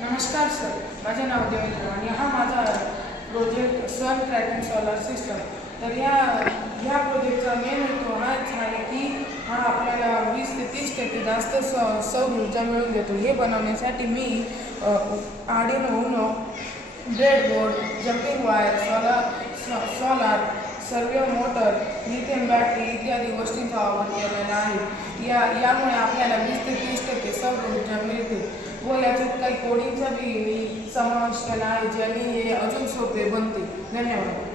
नमस्कार सर, माझे नाव देवेंद्र आणि हा माझा प्रोजेक्ट सन ट्रॅकिंग सोलार सिस्टम. तर ह्या प्रोजेक्टचा मेन हेतू हाच आहे की हा आपल्याला 20 ते 30% जास्त सौर ऊर्जा मिळवून देतो. हे बनवण्यासाठी मी Arduino Uno, breadboard, jumping wire, solar servo motor, lithium battery इत्यादी गोष्टींचा वापर केलेला आहे. यामुळे आपल्याला 20 ते 30% सौर ऊर्जा मिळते व याच्यात काही कोडिंगचा बी समावेश केला आहे, ज्याने हे अजून सोपे बनते. धन्यवाद.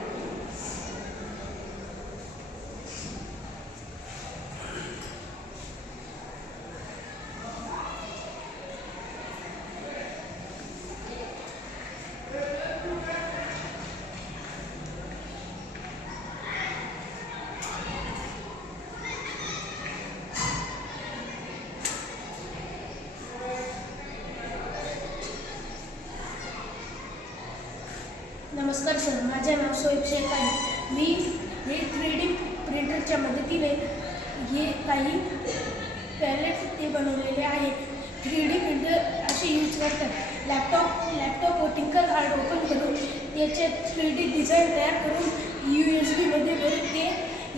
नमस्कार सर, माझे नाव सोएब शेख आहे. मी हे 3D प्रिंटरच्या मदतीने हे काही पॅलेट ते बनवलेले आहेत. 3D प्रिंटर असे यूज करतात. लॅपटॉप व टिंकर हार्ड ओपन करून त्याच्यात 3D डिझाईन तयार करून USB मध्ये भरून ते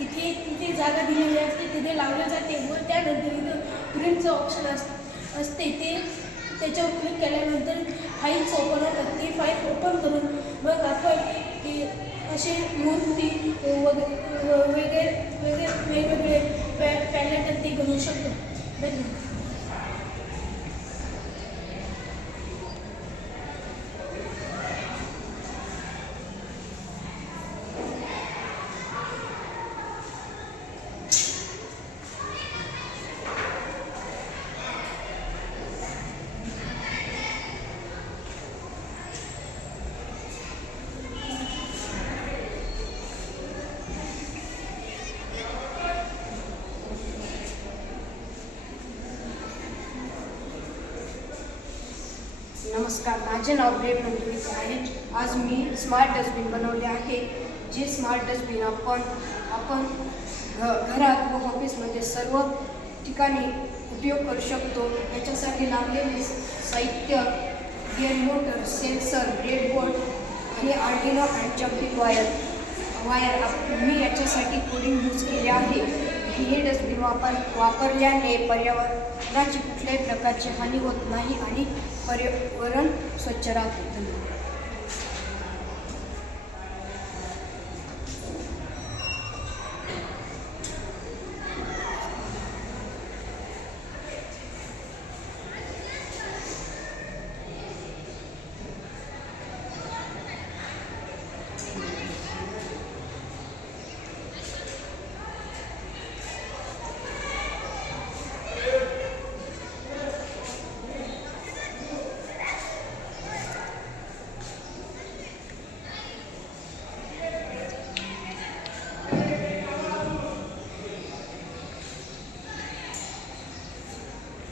इथे जागा दिलेली असते, तिथे लावले जाते व त्यानंतर इथं प्रिंटचं ऑप्शन असते. ते त्याच्यावर क्लिक केल्यानंतर फाईल्स ओपन होतात. ती फाईल ओपन करून मग आपण ती असे मूर्ती वेगवेगळे पॅलेट ते बनवू शकतो. धन्यवाद. नमस्कार, माझे नाव प्रेम नंदुरी आहे. आज मी स्मार्ट डस्टबिन बनवले आहे. जे स्मार्ट डस्टबिन आपण घरात व ऑफिसमध्ये सर्व ठिकाणी उपयोग करू शकतो. याच्यासाठी लागलेले साहित्य गिअर मोटर, सेन्सर, ब्रेडबोर्ड आणि आर्डिनो अँड जम्पिंग वायर मी याच्यासाठी कोडिंग यूज केले आहे. हे डस्टबिन वापरल्याने पर्यावरणाची कुठल्याही प्रकारची हानी होत नाही आणि पर्यावरण स्वच्छ राहते. धन्यवाद.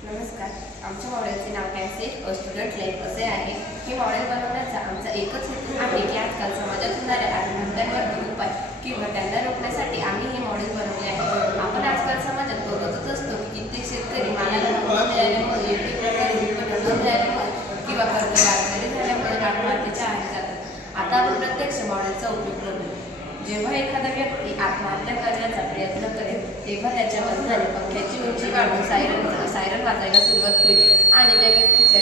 नमस्कार. आमच्या मॉडेलचे नाव कॅन्सेट स्टुडंट लाईफ असे आहे. हे मॉडेल बनवण्याचा आमचा एकच हेतू आहे की आजकाल समाजात होणाऱ्या आत्महत्यांवर उपाय किंवा त्यांना रोखण्यासाठी आम्ही हे मॉडेल बनवले आहे. आपण आजकाल समाजात बघतच असतो की कित्येक शेतकरी मालाला भाव न मिळाल्यामुळे, योग्य प्रकारे उत्पन्न न मिळाल्यामुळे किंवा कर्ज बाजारी झाल्यामुळे आत्महत्येच्या आहारी जातात. आता आपण प्रत्यक्ष मॉडेलचा उपयोग करू. जेव्हा एखादा व्यक्ती आत्महत्या करण्याचा प्रयत्न करेल तेव्हा त्याच्या बंधाने पंख्याची उंची वाढवून सायरन वाजायला सुरुवात होईल आणि त्या व्यक्तीच्या